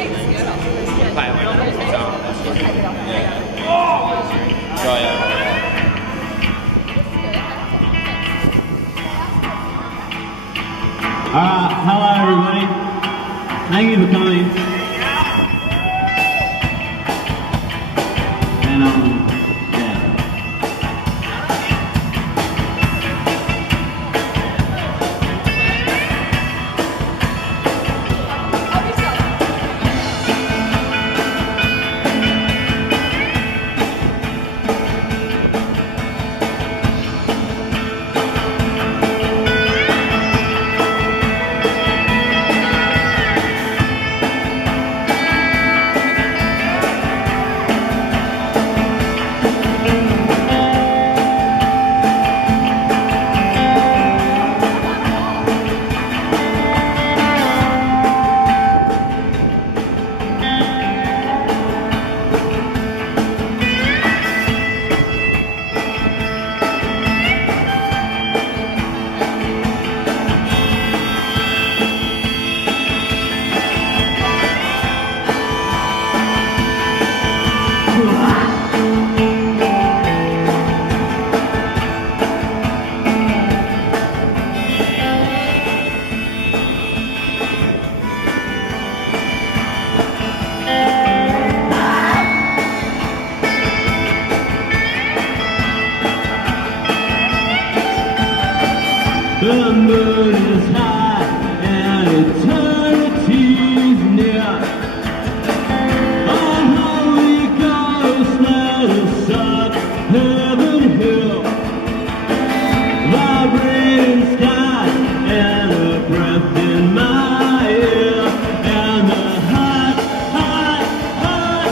Play it like that all the time. Yeah. Oh, yeah. Hello everybody. Thank you for coming. And yeah. The moon is high and eternity's near. Oh, Holy Ghost, let us up heaven hill. Vibrating sky and a breath in my ear. And the hot, hot, hot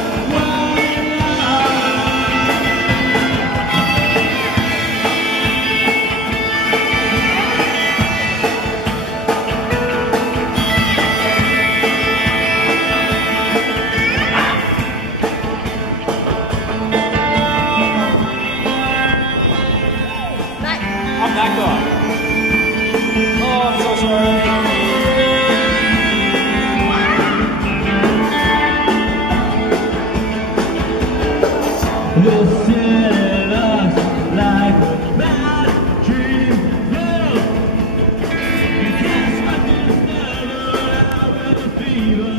I'm that guy. Oh, I'm so sorry. This city looks like a bad dream. You can't stop this never out with a fever.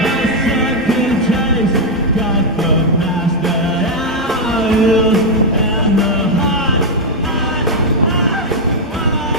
A second taste got the master out and the hot, hot, hot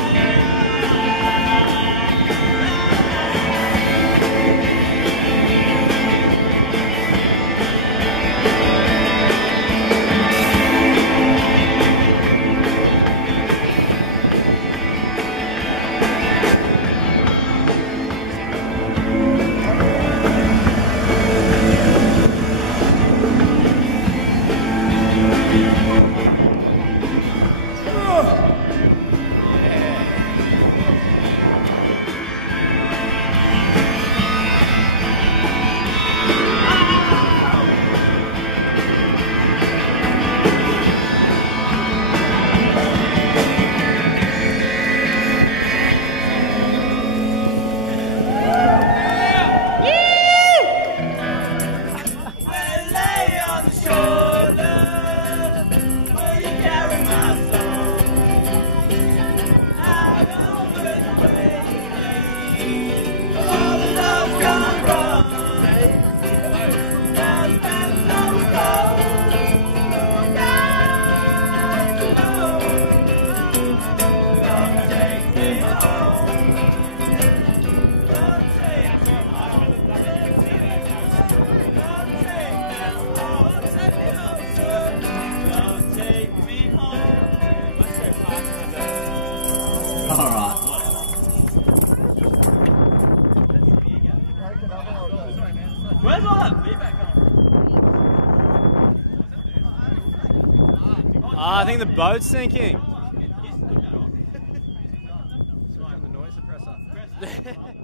Where's all that feedback coming? I think the boat's sinking. The noise suppressor.